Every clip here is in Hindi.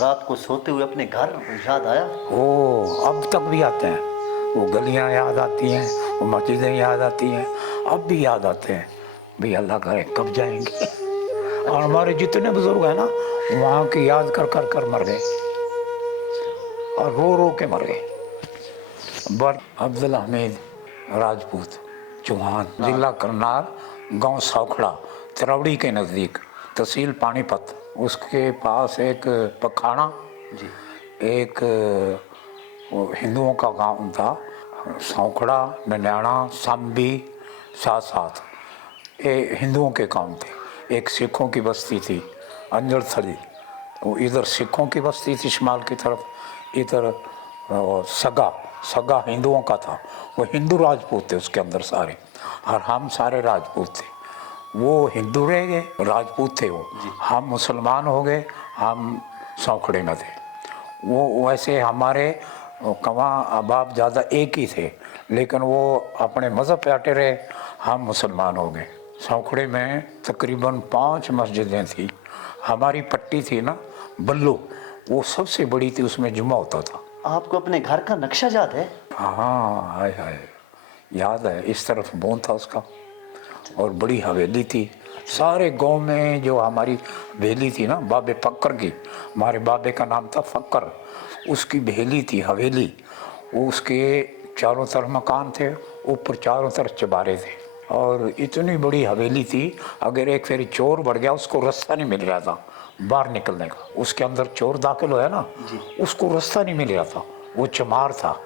रात को सोते हुए अपने घर याद आया? ओ अब तक भी आते हैं। वो गलियां याद आती हैं, वो मस्जिदें याद आती हैं, अब भी याद आते हैं। भी अल्लाह करे कब जाएंगे। और हमारे जितने बुजुर्ग हैं ना, वहाँ की याद कर कर कर मर गए और रो रो के मर गए। बट अब्दुल हमीद राजपूत चौहान, जिला करनाल, गांव सौखड़ा, तरवड़ी के नज़दीक, तहसील पानीपत। उसके पास एक पखाना, जी। एक वो हिंदुओं का गांव था, सौखड़ा, नन्याणा, सांबी, साथ साथ ये हिंदुओं के गांव थे। एक सिखों की बस्ती थी अंजड़ थली, वो इधर सिखों की बस्ती थी शिमाल की तरफ, इधर सगा सगा हिंदुओं का था। वो हिंदू राजपूत थे उसके अंदर सारे, और हम सारे राजपूत थे। वो हिंदू रह गए, राजपूत थे वो, हम मुसलमान हो गए, हम सौखड़े में थे। वो वैसे हमारे कवां बाप ज़्यादा एक ही थे, लेकिन वो अपने मज़हब पे अटे रहे, हम मुसलमान हो गए। सौखड़े में तकरीबन 5 मस्जिदें थी। हमारी पट्टी थी ना बल्लू, वो सबसे बड़ी थी, उसमें जुम्मा होता था। आपको अपने घर का नक्शा याद है? हाँ, हाय हाय, याद है। इस तरफ बोन था उसका, और बड़ी हवेली थी। सारे गांव में जो हमारी हवेली थी ना बाबे फक्कर की, हमारे बाबे का नाम था फक्कर, उसकी भेली थी हवेली। उसके चारों तरफ मकान थे, ऊपर चारों तरफ चबारे थे, और इतनी बड़ी हवेली थी। अगर एक फेरी चोर बढ़ गया, उसको रास्ता नहीं मिल रहा था बाहर निकलने का। उसके अंदर चोर दाखिल हुआ ना, उसको रास्ता नहीं मिल रहा था, वो चमार था।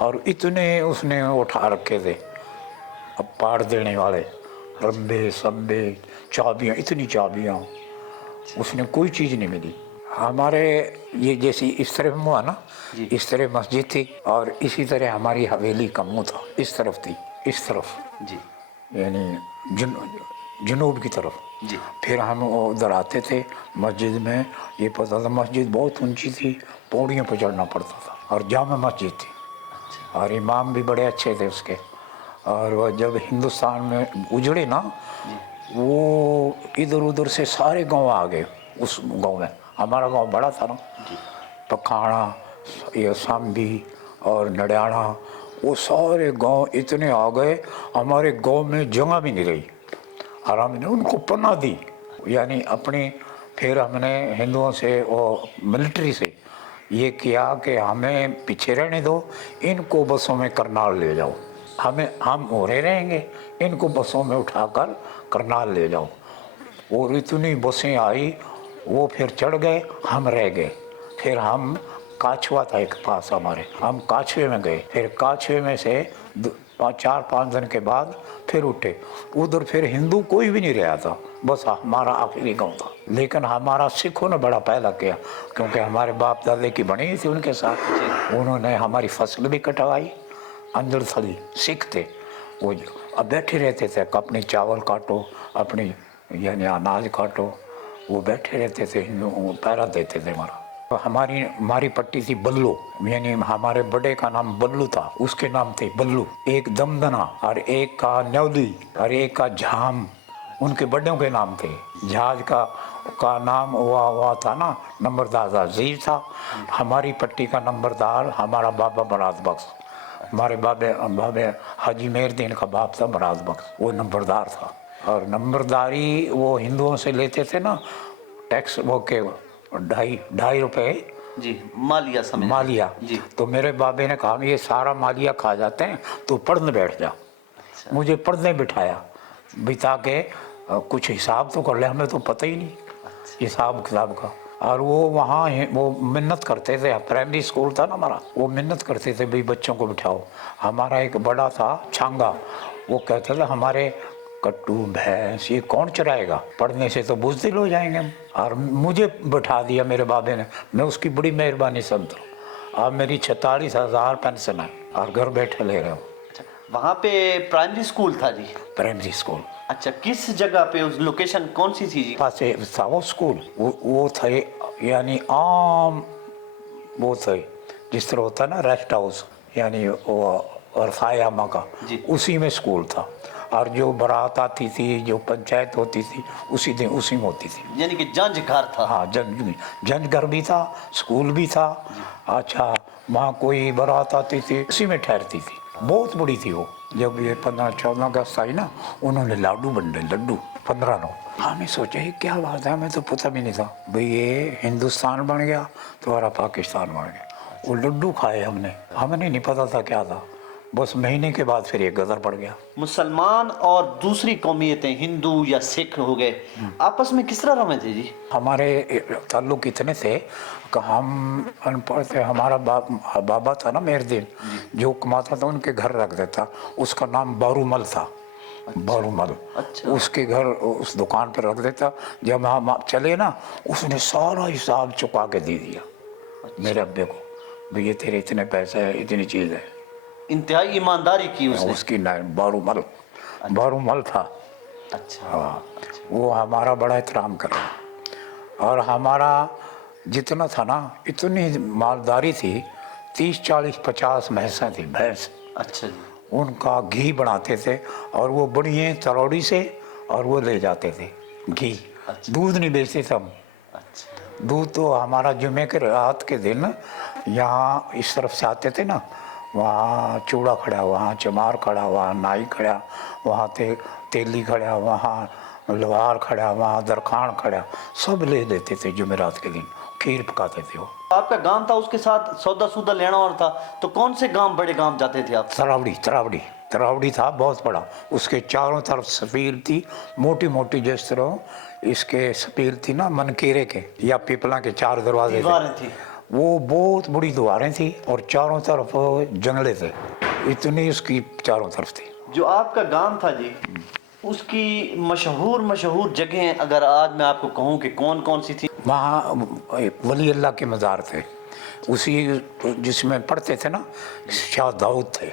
और इतने उसने उठा रखे थे अब पाड़ देने वाले, रंबे संबे, चाबियाँ, इतनी चाबियाँ, उसने कोई चीज़ नहीं मिली। हमारे ये जैसी इस तरफ मुँह है ना, इस तरह मस्जिद थी, और इसी तरह हमारी हवेली का मुँह था, इस तरफ थी, इस तरफ जी। यानी जनूब की तरफ। जी। फिर हम उधर आते थे मस्जिद में, ये पता था मस्जिद बहुत ऊंची थी, पौड़ियों पर चढ़ना पड़ता था, और जामा मस्जिद थी, और इमाम भी बड़े अच्छे थे उसके। और वह जब हिंदुस्तान में उजड़े ना, वो इधर उधर से सारे गांव आ गए उस गांव में। हमारा गांव बड़ा था ना, पखाना, ये सांबी और नडियाना, वो सारे गांव इतने आ गए, हमारे गांव में जगह भी नहीं रही, और हमने उनको पनाह दी। यानी अपनी, फिर हमने हिंदुओं से और मिलिट्री से ये किया कि हमें पीछे रहने दो, इनको बसों में करनाल ले जाओ, हम ओरे रहेंगे, इनको बसों में उठाकर करनाल ले जाओ। और इतनी बसें आई, वो फिर चढ़ गए, हम रह गए। फिर हम काछवा था एक पास हमारे, हम काछवे में गए, फिर काछवे में से 4-5 दिन के बाद फिर उठे। उधर फिर हिंदू कोई भी नहीं रहा था, बस हमारा आखिरी गांव था। लेकिन हमारा सिखों ने बड़ा पहला किया, क्योंकि हमारे बाप दादे की बनी थी उनके साथ, उन्होंने हमारी फसल भी कटवाई। अंदर थली सिख थे वो, अब बैठे रहते थे, अपनी चावल काटो, अपनी यानी अनाज काटो, वो बैठे रहते थे, हिंदू पैरा देते थे हमारा। हमारी पट्टी थी बल्लू, यानी हमारे बड़े का नाम बल्लू था, उसके नाम थे बल्लू। एक दमदना, और एक का न्यौली, और एक का झाम, उनके बड़ों के नाम थे। जहाज का नाम हुआ था ना, नंबरदार अजीज था। हमारी पट्टी का नंबरदार हमारा बाबा मुराद बख्श, हमारे बाबे हाजी मेहरदीन का बाप था मुराद बख्श, वो नंबरदार था। और नंबरदारी वो हिंदुओं से लेते थे ना टैक्स, वो के 2.5 रुपये जी, मालिया समझ मालिया। जी। तो मेरे बाबे ने कहा ये सारा मालिया खा जाते हैं, तो पढ़ने बैठ जा। मुझे पढ़ने बिठाया, बिता के कुछ हिसाब तो कर ले, हमें तो पता ही नहीं हिसाब किताब का। और वो वहाँ वो मिन्नत करते थे, प्राइमरी स्कूल था ना हमारा, वो मिन्नत करते थे भाई बच्चों को बिठाओ। हमारा एक बड़ा था छांगा, वो कहता था हमारे कट्टू भैंस ये कौन चराएगा, पढ़ने से तो बुज़दिल हो जाएंगे हम। और मुझे बिठा दिया मेरे बाबे ने, मैं उसकी बड़ी मेहरबानी समझता हूँ। अब मेरी 46,000 पेंशन है, और घर बैठे ले रहे हो। अच्छा, वहाँ पे प्राइमरी स्कूल था जी? Primary school. अच्छा, किस जगह पे, उस लोकेशन कौन सी थी जी? पास था वो स्कूल, वो थे यानी आम, वो थे जिस तरह होता है ना रेस्ट हाउस, यानी वो और फायामा का, उसी में स्कूल था। और जो बारात आती थी, जो पंचायत होती थी, उसी दिन उसी में होती थी। यानी कि जंज घर था। हाँ, जंज घर भी था, स्कूल भी था। अच्छा, वहाँ कोई बारात आती थी, उसी में ठहरती थी। बहुत बड़ी थी वो। जब ये 15-14 अगस्त आई ना, उन्होंने लाडू बंटे, लड्डू 15 हमें सोचा ये क्या बात है, हमें तो पता भी नहीं था भाई ये हिंदुस्तान बन गया तो हमारा पाकिस्तान बन गया। वो लड्डू खाए हमने, हमें नहीं पता था क्या था। बस महीने के बाद फिर एक गदर पड़ गया। मुसलमान और दूसरी कौमियतें, हिंदू या सिख हो गए, आपस में किस तरह रहे थे जी? हमारे ताल्लुक इतने थे कि हम अनपढ़ थे। हमारा बाबा था ना मेहरदीन, जो कमाता था उनके घर रख देता। उसका नाम बारूमल था। बारूमल। अच्छा। उसके घर उस दुकान पर रख देता। जब हम चले ना, उसने सारा हिसाब चुका के दे दिया मेरे अब्बे को, भाई ये तेरे इतने पैसे है, इतनी चीज़ है। इंतहाई ईमानदारी की उसने। उसकी नाम बारूमल, बारूमल था। अच्छा। हाँ, वो हमारा बड़ा एहतराम करा। और हमारा जितना था ना, इतनी मालदारी थी। 30-40-50 भैंसें थी, भैंस। अच्छा जी। उनका घी बनाते थे और वो बढ़िया तलौड़ी से, और वो ले जाते थे घी। अच्छा। दूध नहीं बेचते थे हम। अच्छा। दूध तो हमारा जुमे के रात के दिन यहाँ इस तरफ से आते थे ना, वहाँ चूड़ा खड़ा, वहाँ चमार खड़ा, वहाँ नाई खड़ा, वहाँ तेली खड़ा, वहाँ लवार खड़ा, वहाँ दरखान खड़ा, सब ले लेते थे जुमेरात के दिन। खीर पकाते थे वो। आपका गांव था, उसके साथ सौदा सूदा लेना और था, तो कौन से गांव, बड़े गांव जाते थे आप? तरावड़ी था बहुत बड़ा। उसके चारों तरफ सफील थी, मोटी मोटी, जिस तरह इसके सफील थी ना मनकेरे के या पीपला के 4 दरवाजे दीवारें थी। वो बहुत बड़ी दीवारें थी और चारों तरफ जंगले थे। इतनी उसकी चारों तरफ थी। जो आपका गांव था जी, उसकी मशहूर जगहें अगर आज मैं आपको कहूं कि कौन कौन सी थी? वहाँ वली अल्लाह के मज़ार थे। उसी जिसमें पढ़ते थे ना, शाह दाऊद थे,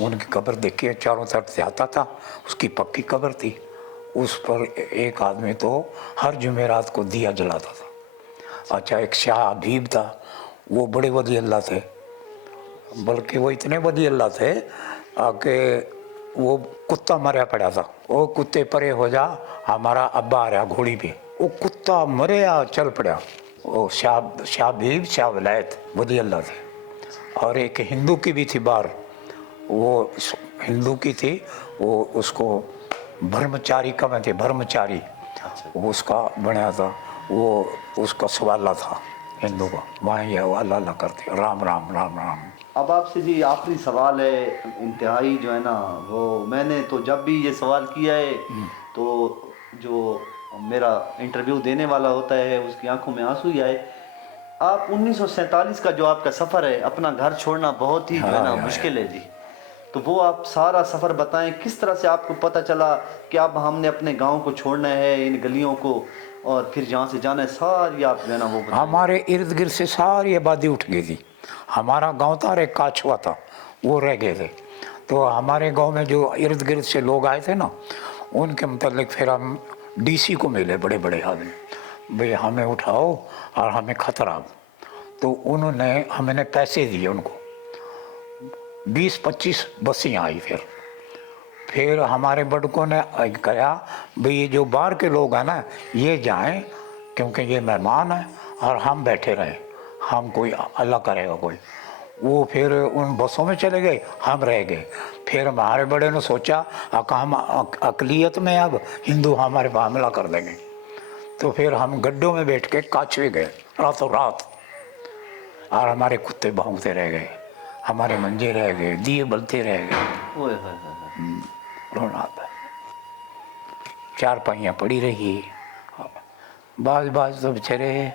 उनकी कब्र देखिए, चारों तरफ से आता था। उसकी पक्की कब्र थी। उस पर एक आदमी तो हर जुमेरात को दिया जलाता था। अच्छा, एक शाह हबीब था, वो बड़े वली अल्लाह थे। बल्कि वो इतने वली अल्लाह थे कि वो कुत्ता मरा पड़ा था, वो कुत्ते परे हो जा, हमारा अब्बा आ रहा घोड़ी पे, वो कुत्ता मरे या चल पड़ा। वो शाह भीब, शाह वलायत वली अल्लाह थे। और एक हिंदू की भी थी बार, वो हिंदू की थी, वो उसको ब्रह्मचारी का में थे, ब्रह्मचारी वो उसका बनाया था। वो उसका सवाला था हिंदू का। वहाँ ये अल्लाह अल्लाह करते, राम राम राम राम। अब आपसे जी आखिरी सवाल है, इंतहाई जो है ना, वो मैंने तो जब भी ये सवाल किया है तो जो मेरा इंटरव्यू देने वाला होता है उसकी आंखों में आंसू ही आए। आप 1947 का जो आपका सफ़र है, अपना घर छोड़ना बहुत ही जो है ना मुश्किल है जी, तो वो आप सारा सफ़र बताएं, किस तरह से आपको पता चला कि अब हमने अपने गांव को छोड़ना है, इन गलियों को, और फिर जहाँ से जाना है, सारी आप जो है ना वो बताएं। हमारे इर्द गिर्द से सारी आबादी उठ गई थी। हमारा गांव था और एक काछुआ था, वो रह गए थे। तो हमारे गांव में जो इर्द गिर्द से लोग आए थे ना, उनके मुतालिक फिर हम डीसी को मिले, बड़े बड़े आदमी, भाई हमें उठाओ और हमें खतरा। तो उन्होंने हमने पैसे दिए उनको, 20-25 बसें आई। फिर हमारे बड़कों ने कहा भाई ये जो बाहर के लोग हैं ना, ये जाएं, क्योंकि ये मेहमान हैं, और हम बैठे रहें, हम कोई अल्लाह करेगा कोई। वो फिर उन बसों में चले गए, हम रह गए। फिर हमारे बड़े ने सोचा हम अकलियत में अब हिंदू हमारे पर हमला कर देंगे। तो फिर हम गड्ढों में बैठ के काछवे गए रातों रात, और हमारे कुत्ते भौंकते रह गए, हमारे मंजे रह गए, दिए बलते रह गए। ओए होए होए। रोना आता है। चारपाइयाँ पड़ी रही, बाज तो बेचारे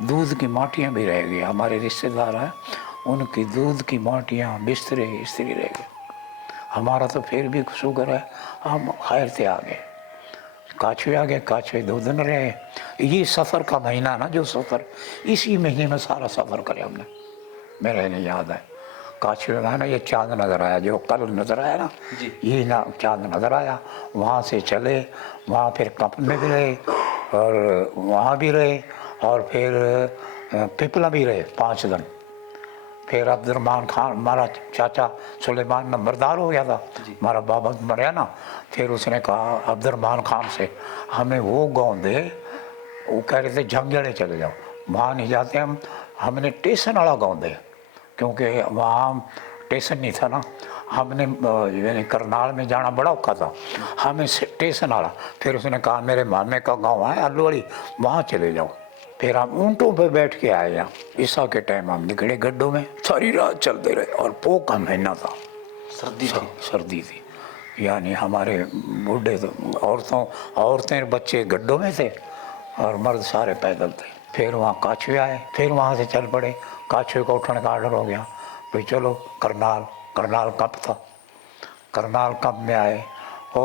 दूध की माटियाँ भी रह गई। हमारे रिश्तेदार हैं, उनकी दूध की माटियाँ, बिस्तरे इस्त्री रह गए। हमारा तो फिर भी शुक्र है, हम खैर से आ गए। काछवे आ गए, काछवे 2 दिन रहे। ये सफ़र का महीना ना, जो सफ़र इसी महीने में सारा सफ़र करे हमने, मेरे नहीं याद है। काछवे में ना ये चाँद नज़र आया, जो कल नज़र आया ना, ये ना चाँद नज़र आया। वहाँ से चले, वहाँ फिर कंप में भी रहे, और वहाँ भी रहे, और फिर पिपला भी रहे 5 दिन। फिर अब्दुलरहमान खान हमारा चाचा सुलेमान नंबरदार हो गया था, हमारा बाबा मरा ना, फिर उसने कहा अब्दुलरहमान खान से हमें वो गाँव दे, वो कह रहे थे जंगले चले जाओ, वहाँ नहीं जाते हम, हमने स्टेशन वाला गाँव दे, क्योंकि वहाँ स्टेशन नहीं था ना, हमने यानी करनाल में जाना बड़ा औखा था, हमें स्टेशन वाला। फिर उसने कहा मेरे मामे का गांव है आलूवाड़ी, वहाँ चले जाओ। फिर हम ऊँटों पे बैठ के आए यहाँ, ईसा के टाइम हम निकले गड्ढों में, सारी रात चलते रहे, और पोक का महीना था, सर्दी थी, यानी हमारे बूढ़े तो औरतें बच्चे गड्ढों में थे और मर्द सारे पैदल थे। फिर वहाँ काछवे आए, फिर वहाँ से चल पड़े, काछवे को उठने का ऑर्डर हो गया, भाई चलो करनाल कप था, करनाल कप में आए। ओ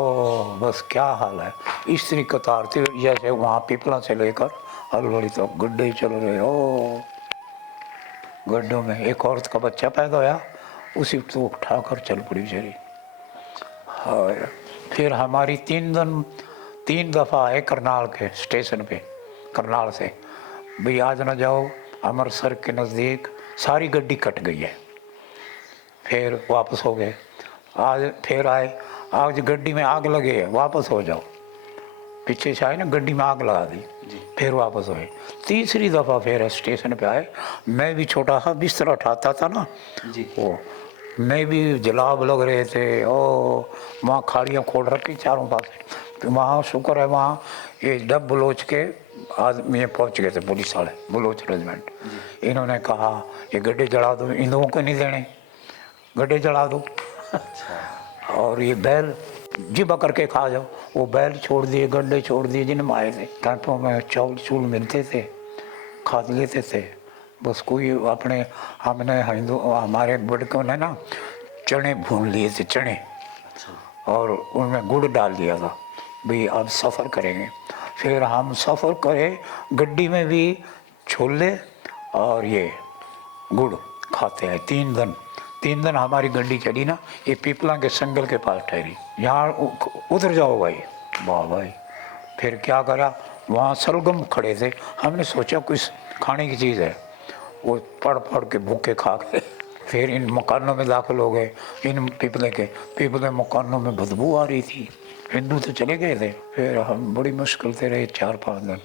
बस क्या हाल है, इस तरीके कतारती जैसे वहाँ पिपला से लेकर अलवड़ी तक गड्ढे चल रहे हो। गड्ढों में एक औरत का बच्चा पैदा होया, उसी को उठाकर चल पड़ी बेचारी। और फिर हमारी 3 दफ़ा आए करनाल के स्टेशन पे, करनाल से भाई आज ना जाओ, अमृतसर के नज़दीक सारी गड्डी कट गई है। फिर वापस हो गए, आज फिर आए, आज गड्डी में आग लगे है, वापस हो जाओ, पीछे से आए ना गड्डी में आग लगा दी, फिर वापस हुए। तीसरी दफ़ा फिर स्टेशन पे आए, मैं भी छोटा सा बिस्तर उठाता था ना जी, वो मैं भी जलाब लग रहे थे। ओ वहाँ खाड़ियाँ खोल रखी चारों पास, तो वहाँ शुक्र है वहाँ ये डब बलोच के आदमी पहुँच गए थे, पुलिस वाले बलोच रेजिमेंट। इन्होंने कहा ये गड्ढे जला दो, हिंदुओं को नहीं देने, गड्ढे जला दो। और ये बैल जिबा करके खा जाओ, वो बैल छोड़ दिए, गड्ढे छोड़ दिए, जिनमें आए थे। कैंपों में चावल चूल मिलते थे, खा लेते थे, बस कोई अपने हमने हिंदू हमारे बड़कों ने ना चने भून लिए थे, चने, और उनमें गुड़ डाल दिया था, भाई अब सफ़र करेंगे। फिर हम सफ़र करे, गड्डी में भी छोले और ये गुड़ खाते हैं। 3 दिन हमारी गड्डी चली ना, ये पीपला के संगल के पास ठहरी, यहाँ उतर जाओ भाई, वाह भाई। फिर क्या करा, वहाँ सलगम खड़े थे, हमने सोचा कुछ खाने की चीज़ है, वो पढ़ के भूखे खा गए। फिर इन मकानों में दाखिल हो गए, इन पीपले मकानों में बदबू आ रही थी, हिंदू तो चले गए थे। फिर हम बड़ी मुश्किल से रहे 4-5 दिन।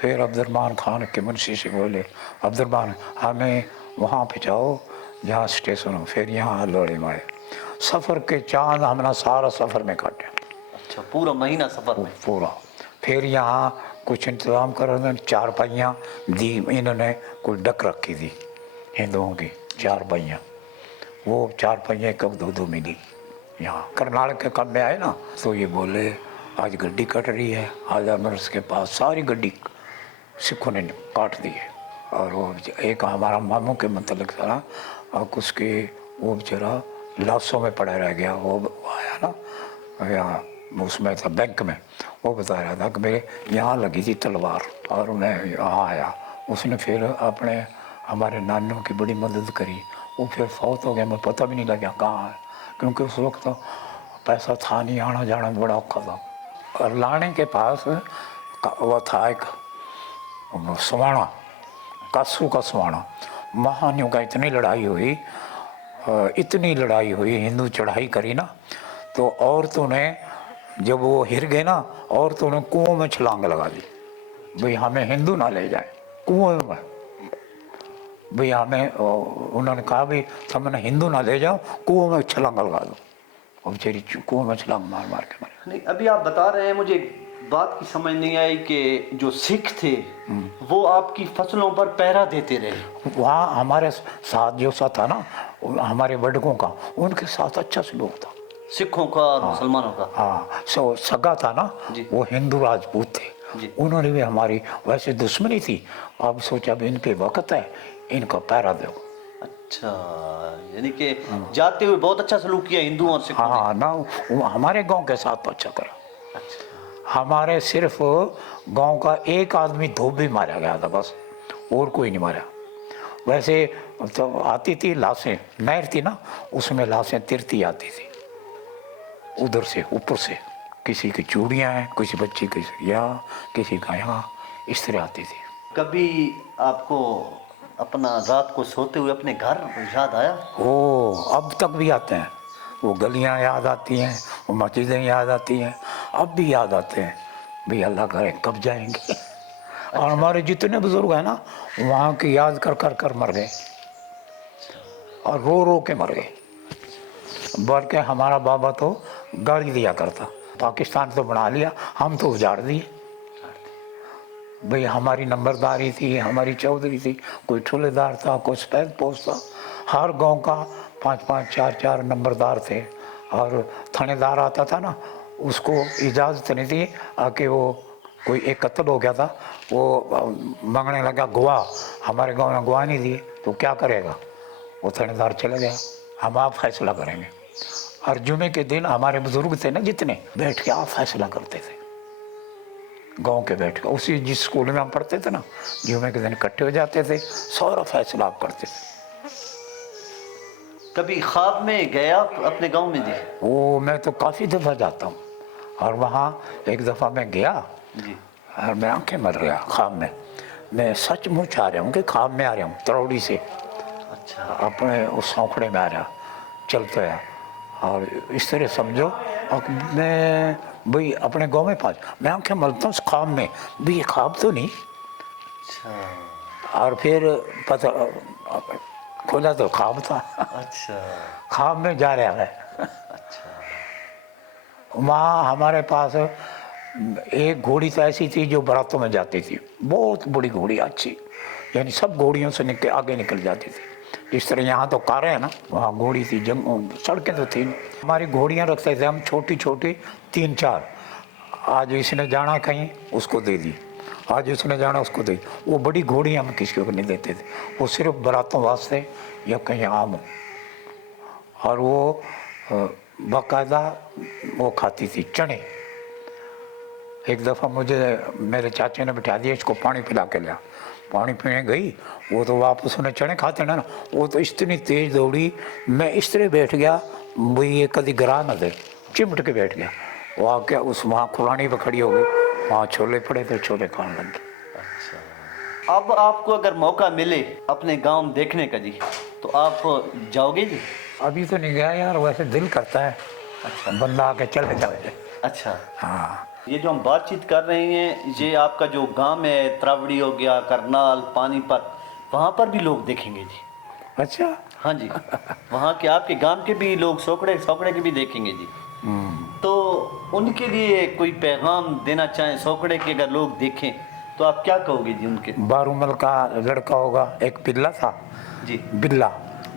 फिर अब्दुलरहमान खान के मुंशी से बोले, अब्दुलरहमान हमें वहाँ पे जाओ जहाँ स्टेशन हो। फिर यहाँ लोड़े में आए, सफ़र के चांद हमने सारा सफ़र में काटे। अच्छा, पूरा महीना सफ़र में पूरा। फिर यहाँ कुछ इंतज़ाम कर रहे, 4 पहियाँ दी इन्होंने, कोई डक रखी थी हिंदुओं की 4 पहियाँ, वो 4 पहियाँ कब 2 मिली। यहाँ करनाल के कब में आए ना, तो ये बोले आज गड्डी कट रही है, आज अमृतसर के पास सारी गड्डी सिखों ने काट दी है। और वो एक हमारा मामू के मतलब था ना, और उसके वो बेचारा लाशों में पड़ा रह गया। वो आया ना यहाँ उसमें था बैंक में, वो बता रहा था कि मेरे यहाँ लगी थी तलवार, और मैं यहाँ आया। उसने फिर अपने हमारे नानों की बड़ी मदद करी, वो फिर फौत हो गया, मैं पता भी नहीं लगा कहाँ है, क्योंकि उस वक्त तो पैसा था नहीं, आना जाना बड़ा औखा था। और लाने के पास वो था एक सवाना, कासू का सवाना, महानियों का इतनी लड़ाई हुई, हिंदू चढ़ाई करी ना, तो औरतों ने जब वो हिर गए ना, औरतों ने कुओं में छलांग लगा दी, भाई हमें हिंदू ना ले जाए कुओं में, भाई हमें, उन्होंने कहा भाई हमने हिंदू ना ले जाओ, कुओं में छलांग लगा दो, और बेचारी कुओं में छलांग मार के मारे। नहीं, अभी आप बता रहे हैं, मुझे बात की समझ नहीं आई कि जो सिख थे वो आपकी फसलों पर पहरा देते रहे। वहाँ हमारे साथ जो सा था ना, हमारे बड़कों का, उनके साथ अच्छा सलूक था, सिखों का और मुसलमानों का। हाँ, सगा था ना, वो हिंदू राजपूत थे, उन्होंने भी हमारी वैसे दुश्मनी थी, अब सोचा भी इन पे वक्त है, इनका पहरा दो। अच्छा, यानी कि जाते हुए बहुत अच्छा सलूक किया हिंदुओं और सिखों ने। हाँ ना, हमारे गांव के साथ तो अच्छा करा। अच्छा, हमारे सिर्फ गांव का एक आदमी धोबी मारा गया था बस, और कोई नहीं मारा। वैसे तो आती थी लाशें, नहर थी ना, उसमें लाशें तिरती आती थी उधर से, ऊपर से, किसी की चूड़ियाँ हैं, किसी बच्ची की यहाँ, किसी का यहाँ, इस तरह आती थी। कभी आपको अपना रात को सोते हुए अपने घर याद आया? ओ अब तक भी आते हैं, वो गलियां याद आती हैं, वो मस्जिदें याद आती हैं, अब भी याद आते हैं भी अल्लाह करे कब जाएंगे। और हमारे जितने बुजुर्ग हैं ना वहाँ की याद कर कर कर मर गए और रो रो के मर गए। बल्कि हमारा बाबा तो गाड़ी दिया करता, पाकिस्तान तो बना लिया, हम तो उजाड़ दिए। भाई हमारी नंबरदारी थी, हमारी चौधरी थी, कोई ठुलेदार था, कोई सफेद पोस्ट था, हर गांव का 5-5 4-4 नंबरदार थे। और थानेदार आता था ना, उसको इजाज़त नहीं थी कि वो कोई एक कत्ल हो गया था, वो मांगने लगा गवाह, हमारे गांव में गवाह नहीं दिए तो क्या करेगा, वो थानेदार चले गया, हम आप फैसला करेंगे। और जुमे के दिन हमारे बुजुर्ग थे ना जितने, बैठ के आप फैसला करते थे गांव के, बैठ के उसी जिस स्कूल में हम पढ़ते थे ना, जुमे के दिन इकट्ठे हो जाते थे, सारा फैसला आप करते थे। कभी ख्वाब में गया अपने गांव में जी? वो मैं तो काफ़ी दफ़ा जाता हूँ, और वहाँ एक दफ़ा मैं गया जी। और मैं आंखें मर गया ख्वाब में, मैं सचमुच आ रहा हूँ कि ख्वाब में आ रहा हूँ, तरौड़ी से अच्छा। अपने उस सौंकड़े में आ रहा चलते हैं, और इस तरह समझो और मैं भाई अपने गांव में पहुँच, मैं आंखें मलता हूँ उस ख्वाब में भी, ये ख्वाब तो नहीं। अच्छा। और फिर पता खोला तो ख्वाब था। अच्छा। ख्वाब में जा रहा है। अच्छा। वहाँ हमारे पास एक घोड़ी तो ऐसी थी जो बारातों में जाती थी, बहुत बड़ी घोड़ी अच्छी, यानी सब घोड़ियों से आगे निकल जाती थी। जिस तरह यहाँ तो कारें हैं ना, वहाँ घोड़ी थी, सड़कें तो थी। हमारी घोड़ियाँ रखते थे हम छोटी छोटी 3-4, आज इसने जाना कहीं उसको दे दी, आज इसने जाना उसको दे दी। वो बड़ी घोड़ी हम किसी को नहीं देते थे, वो सिर्फ बारातों वास्ते या कहीं आम हो। और वो बाकायदा वो खाती थी चने। एक दफ़ा मुझे मेरे चाचे ने बिठा दिया, इसको पानी पिला के लिया, पानी पीने गई, वो तो वापस उन्हें चने खाते ना, वो तो इतनी तेज़ दौड़ी, मैं इस तरह बैठ गया भाई ये कभी गिरा न दे, चिमट के बैठ गया। वो आके उस वहाँ खुलानी पर खड़ी हो गई, वहाँ छोले पड़े थे, छोले खाने लग गए। अच्छा। अब आपको अगर मौका मिले अपने गांव देखने का जी, तो आप जाओगे जी? अभी तो नहीं गया यार, वैसे दिल करता है। अच्छा, बंदा आके चले जाए। अच्छा। हाँ, ये जो हम बातचीत कर रहे हैं, ये आपका जो गांव है, त्रावड़ी हो गया, करनाल, पानीपत, वहाँ पर भी लोग देखेंगे जी। अच्छा। हाँ जी। वहाँ के आपके गांव के भी लोग सौकड़े सौकड़े के भी देखेंगे जी। तो उनके लिए कोई पैगाम देना चाहें, सौकड़े के अगर लोग देखें तो आप क्या कहोगे जी उनके? बारूमल का लड़का होगा, एक बिल्ला था जी। बिल्ला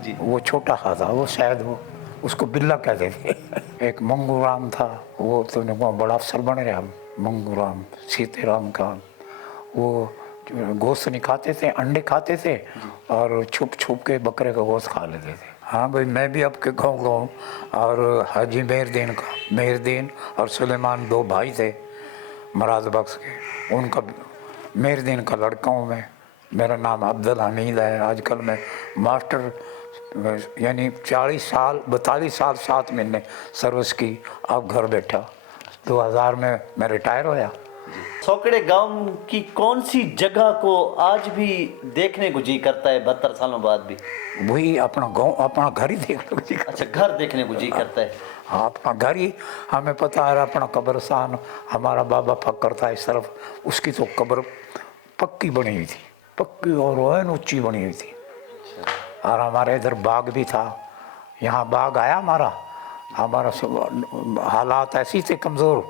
जी। वो छोटा सा था, वो शायद वो उसको बिल्ला कहते थे। एक मंगूराम था, वो तो बड़ा अफसर बन रहा, मंगूराम सीतेराम का। वो गोश्त नहीं खाते थे, अंडे खाते थे और छुप छुप के बकरे का गोश्त खा लेते थे। हाँ भाई, मैं भी आपके गाँव का हूँ। और हाजी मेहरदीन और सुलेमान 2 भाई थे मराद बख्श के, उनका मेहरदीन का लड़का हूँ मैं। मेरा नाम अब्दुल हमीद है। आजकल मैं मास्टर यानी 42 साल 7 महीने सर्विस की, अब घर बैठा। 2000 में मैं रिटायर होया। सौकड़े गांव की कौन सी जगह को आज भी देखने को जी करता है 72 सालों बाद भी? वही अपना गांव, अपना घर ही देखने को जी करता है। अच्छा, घर देखने को जी करता है। हाँ, अपना घर ही हमें पता है। अपना कब्रस्तान, हमारा बाबा फक्कर था इस तरफ, उसकी तो कब्र पक्की बनी हुई थी, पक्की और ऊंची बनी हुई थी। और हमारे इधर बाग भी था, यहाँ बाग आया हमारा हालात ऐसी थे कमज़ोर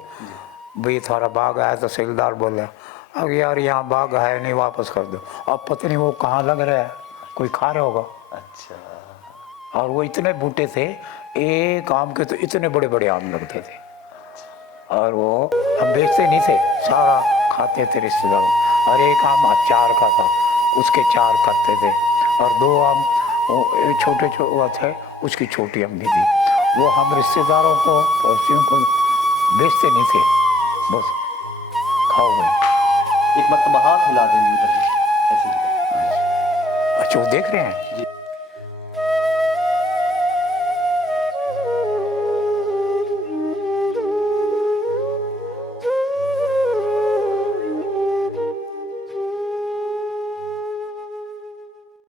भाई, थोड़ा बाग आया तो सेलदार बोला अब यार यहाँ बाग है नहीं, वापस कर दो। अब पता नहीं वो कहाँ लग रहा है, कोई खा रहा होगा। अच्छा। और वो इतने बूटे थे, एक आम के तो इतने बड़े बड़े आम लगते थे, और वो हम बेचते नहीं थे, सारा खाते थे रिश्तेदार। और एक आम अचार का था, उसके 4 करते थे। और 2 आम वो छोटे थे, उसकी छोटी अम्मी थी, वो हम रिश्तेदारों को पड़ोसियों को बेचते नहीं थे, बस खाओ भाई। एक मरतबा हाथ हिला देंगे उधर भी ऐसे। अच्छा, वो देख रहे हैं।